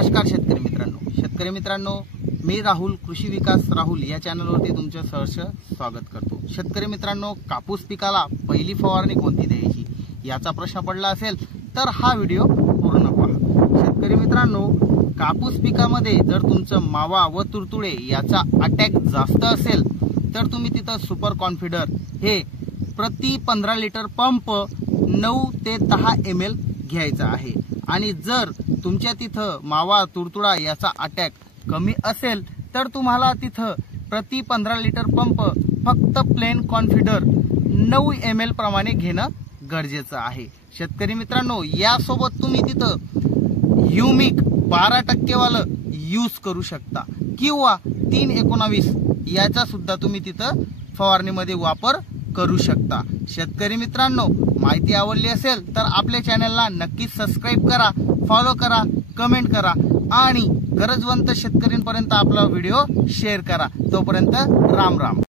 नमस्कार शेतकरी मित्रांनो, मी राहुल कृषी विकास राहुल या चॅनलवरती तुमचं सहर्ष स्वागत करतो। शेतकरी मित्रांनो, कापूस पिकाला पहिली फवारणी कोणती द्यायची याचा प्रश्न पडला असेल तर हा व्हिडिओ पूर्ण पहा। शेतकरी मित्रांनो, कापूस पिकामध्ये जर तुमचं मावा व तुडतुडे याचा अटॅक जास्त असेल तर तुम्ही तिथं सुपर कॉन्फिडर हे प्रति 15 लिटर पंप 9 ते 10 ml घ्यायचा आहे। आणि जर तुमच्या तिथं मावा तुडतुडा याचा अटॅक कमी असेल तर तुम्हाला तिथं प्रति 15 लिटर पंप फक्त प्लेन कॉन्फिडर 9 ml प्रमाणे घेणं गरजेचं आहे। शेतकरी मित्रांनो, यासोबत तुम्ही तिथं ह्युमिक 12% वालं यूज करू शकता किंवा 319 याचा सुद्धा तुम्ही तिथं फवारणीमध्ये वापर करू शकता। शेतकरी मित्रांनो, माहिती आवडली असेल तर आपल्या चॅनलला नक्कीच सबस्क्राइब करा, फॉलो करा, कमेंट करा आणि गरजवंत शेतकऱ्यांपर्यंत आपला व्हिडिओ शेअर करा। तोपर्यंत राम राम।